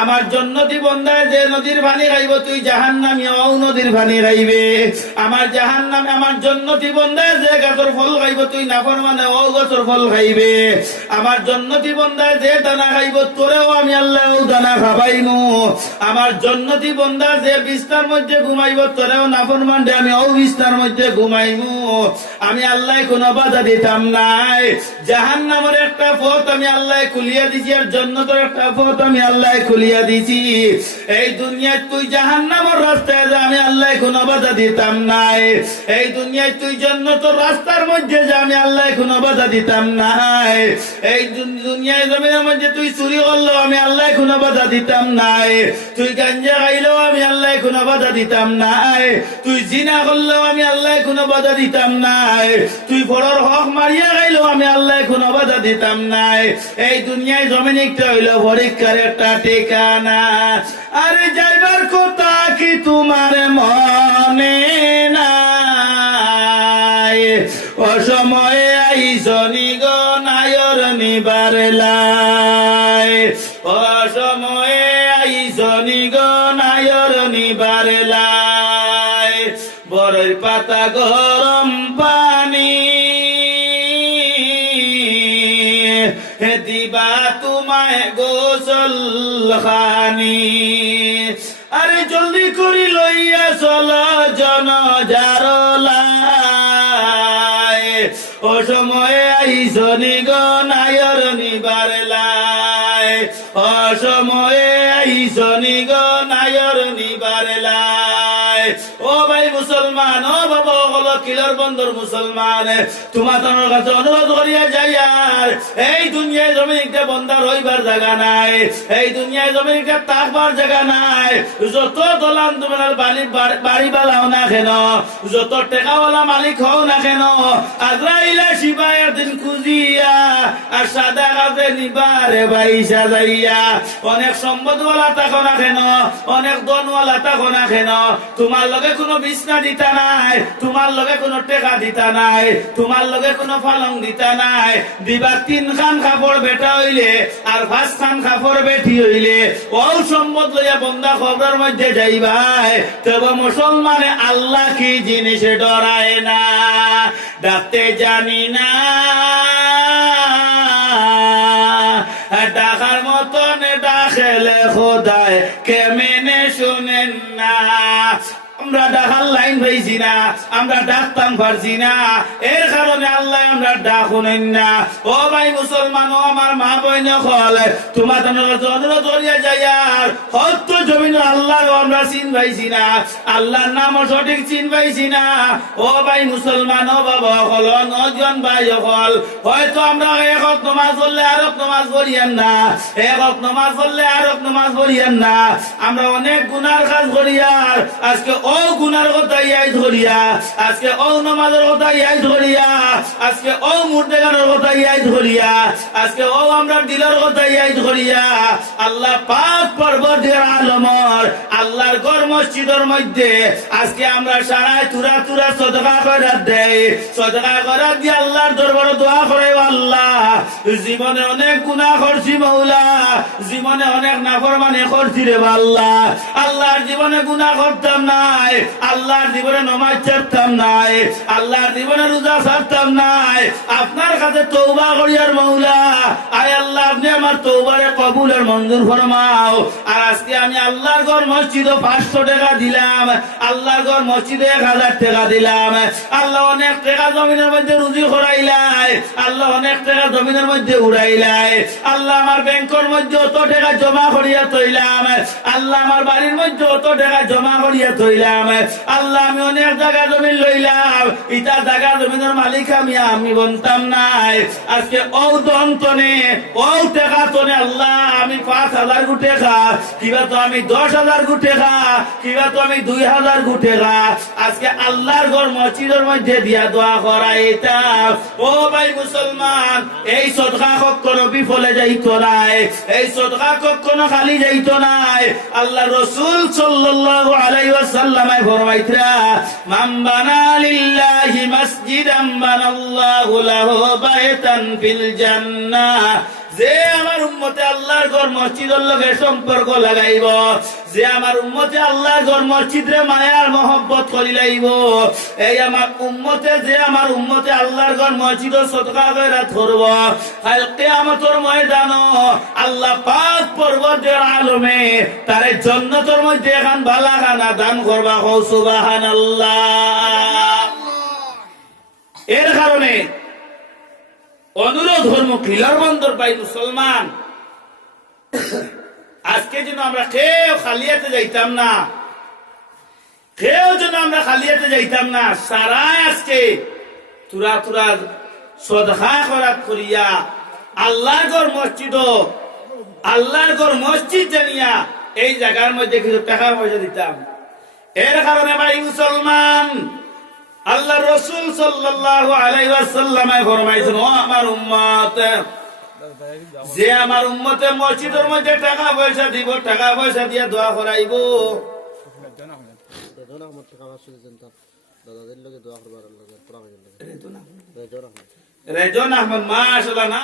আমার জন্নতি বন্ধায় যে নদীর পানি খাইব, তুই জাহান নামি ও নদীর খাইবে। আমার জাহান নামে আমার জন্নতি বন্ধায় যে গাছর ফল খাইব, তুই নাফর মানে অ গাছর ফল খাইবে। আমার জন্নতি বন্ধায় যে দানা খাইব, তোরেও আমি আল্লাহ দানা খাবাইমু। আমার জন্নতি বন্ধা যে বিস্তার মধ্যে ঘুমাইব, তোরেও নাফর মানলে আমি ও বিস্তার মধ্যে ঘুমাইমু। আমি আল্লাহ কোনো বাধা দিতাম নাই। জাহান নামের একটা পথ আমি আল্লাহ খুলিয়া দিছি, আর জন্নতের একটা পথ আমি আল্লাহ খুলিয়া দিছি। এই দুনিয়ায় তুই জাহান নামের রাস্তায় যা, আমি আল্লাহ কোনো বাধা দিতাম নাই। এই দুনিয়ায় তুই জন্নতর রাস্তার মধ্যে যা, আমি আল্লাহ কোনো বাধা দিতাম নাই। এই দুন- দুনিয়ায় জমিনের মধ্যে তুই চুরি করলেও আমি আল্লাহ কোনো বাধা দিতাম নাই। তুই গাঞ্জা খাইলেও আমি আল্লাহ কোনো বাধা দিতাম নাই। তুই জিনা করলেও আমি আল্লাহ কোনো বাধা দিতাম নাই। তুই বড়র হক মারিয়া খাইলেও আমি আল্লাহ কোনো বাধা দিতাম নাই। এই দুনিয়ায় জমিন একটা হইল পরীক্ষার একটা ঠিকানা। আরে যাইবার কথা কি তোমার মনে নাই? অসময়ে আইসনি গো। বরের পাতা গরম পানি। দিবা তোমায় গোসল খানি। আরে জলদি করি লইয়া চল জন জারলাই নায়র নিবার লাই। ও সময়ে আইসনি গো নায়র নিবার ও ভাই মুসলমান ও কিলার বন্দর মুসলমান। তোমার তোমার কাছে অনুরোধ করিয়া যাই আর। এই দুনিয়ায় জমি একটা বন্দার হইবার জায়গা নাই। এই দুনিয়ায় জমি একটা তাকবার জায়গা নাই। যত দলান তোমার বাড়ি বাড়ি বালাও না কেন, যত টেকাওয়ালা মালিক হও না কেন, আজরাইলা শিবায়ের দিন খুঁজিয়া আর সাদা কাপড়ে নিবারে বাইসা যাইয়া। অনেক সম্পদওয়ালা থাকো না কেন, অনেক দনওয়ালা থাকো না কেন, তোমার লগে কোনো বিছনা দিতা নাই, তোমার লগে কোনো টেকা দিতা নাই, তোমার লগে কোনো পালং দিতা নাই। দিবা তিন খান কাপড় বেটা হইলে আর পাঁচ খান কাপড় বেটি হইলে ও সম্পদ লইয়া বন্ধা খবরের মধ্যে যাইবাই। তবে মুসলমানে আল্লাহ কি জিনিসে ডরায় না, ডাকতে জানি না। ডাকার মতন ডাকেলে খোদায় কেমেনে শুনেন না। আমরা ডাকার লাইন পাইছি না আমরা ডাকতাম পারছি না এর কারণে আল্লাহ আমরা ডাক শুনেন না। ও ভাই মুসলমান, ও আমার মা বইন হল তোমার অনুরোধ করিয়া যাই আর হত্য জমিন আল্লাহ আমরা চিন পাইছি না আল্লাহর নাম সঠিক চিন পাইছি না ও ভাই মুসলমান, ও বাবা হল, নজন ভাই হল। হয়তো আমরা একক নমাজ পড়লে আরব নমাজ পড়িয়ান না। একক নমাজ পড়লে আরব নমাজ পড়িয়ান না। আমরা অনেক গুনার কাজ করিয়ার আজকে ও গুনার কথা ইয়াই ধরিয়া আজকে ও নমাজের কথা ইয়াই ধরিয়া আজকে ও মূর্তি গানের কথা ইয়াই ধরিয়া আজকে ও আমরা দিলের কথা ইয়াই ধরিয়া আল্লাহ পাক পর্বত আলমর আল্লাহর গর মসজিদের মধ্যে আজকে আমরা সারায় তুরা তুরা সদকা করে দেয় সদকা করে দিয়ে আল্লাহর দরবারে দোয়া করে আল্লাহ। জীবনে অনেক গুণা করছি মৌলা। জীবনে অনেক নাফরমানি করছি রে আল্লাহ আল্লাহর জীবনে গুণা করতাম নাই। আল্লাহর জীবনে নমাজ ছাড়তাম আল্লাহর জীবনে রোজা ছাড়তাম নাই। আপনার কাছে তৌবা করিয়ার মৌলা আয় আল্লাহ, আপনি আমার তৌবারে কবুলের মঞ্জুর ফরমাও। আর আজকে আমি আল্লাহর ঘর মসজিদে পাঁচশো টাকা দিলাম। আল্লাহর ঘর মসজিদে এক হাজার টাকা দিলাম। আল্লাহ অনেক টাকা জমিনের মধ্যে রুজি করাইলাই। আল্লাহ অনেক টাকা জমিনের মধ্যে উড়াইলাই। আল্লাহ আমার ব্যাংকের মধ্যে অত টাকা জমা করিয়া তৈলাম আল্লাহ আমার বাড়ির মধ্যে অত টাকা জমা করিয়া তৈলাম আল্লাহ আমি অনেক জায়গা জমি লইলাম। ইটা জায়গা জমিনের মালিক আমি আমি বলতাম নাই। আজকে ও দন্তনে ও টাকা তোনে, আল্লাহ, আমি পাঁচ হাজার গুটে খা। কিবা তো আমি দশ হাজার গুটে খা, কিবা তো আমি দুই হাজার গুটে খা। আজকে আল্লাহর ঘর মসজিদের মধ্যে দিয়া দোয়া করা এটা ও ভাই মুসলমান, এই সদকা কখনো বিফলে যাইতো নাই, এই সদকা কখনো খালি যাইতো নাই। আল্লাহ রসুল সাল্লাল্লাহু আলাইহি ওয়াসাল্লামে ফরমাইতরা, মান বাইতান ফিল জান্নাহ যে আমার উম্মতে আল্লাহর ঘর মসজিদের লগে সম্পর্ক লাগাইব, যে আমার উম্মতে আল্লাহর ঘর মসজিদরে মায়ার মহব্বত করি লাইব, এই আমার উম্মতে, যে আমার উম্মতে আল্লাহর ঘর মসজিদ সদকা ধরব ময়দান আল্লাহ পাক পর্বতের আলমে তারে মধ্যে এখান বালা খানা দান করবা হও সুবহানাল্লাহ। এর কারণে অনুরোধ ধর্ম ক্লিয়ার বন্দর পাই মুসলমান। আজকে যেন আমরা কেউ খালিয়াতে যাইতাম না। কেউ যেন আমরা খালিয়াতে যাইতাম না। সারাই আজকে তুরা তুরা সদহা করাত করিয়া আল্লাহর ঘর মসজিদ, আল্লাহর ঘর মসজিদ জানিয়া এই জায়গার মধ্যে কিছু টাকা পয়সা দিতাম। এর কারণে ভাই মুসলমান আল্লাহ রসুল সাল্লাহ আলাইহি ওয়াসাল্লামে ফরমাইছেন ও আমার উম্মত যে আমার উম্মতে মসজিদের মধ্যে টাকা পয়সা দিব টাকা পয়সা দিয়ে দোয়া করাইব। রেজন আহমদ। টাকা